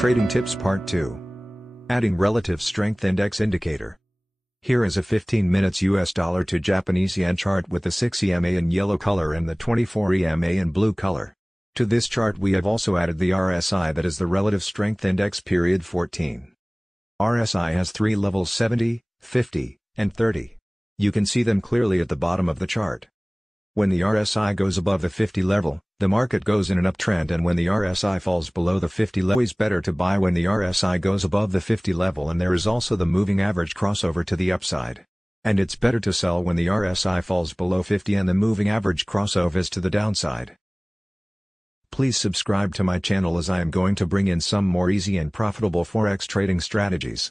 Trading Tips Part 2. Adding Relative Strength Index Indicator. Here is a 15 minutes US dollar to Japanese yen chart with the 6 EMA in yellow color and the 24 EMA in blue color. To this chart we have also added the RSI, that is the Relative Strength Index period 14. RSI has three levels: 70, 50, and 30. You can see them clearly at the bottom of the chart. When the RSI goes above the 50 level, the market goes in an uptrend, and when the RSI falls below the 50 level, it's better to buy when the RSI goes above the 50 level, and there is also the moving average crossover to the upside. And it's better to sell when the RSI falls below 50 and the moving average crossover is to the downside. Please subscribe to my channel, as I am going to bring in some more easy and profitable forex trading strategies.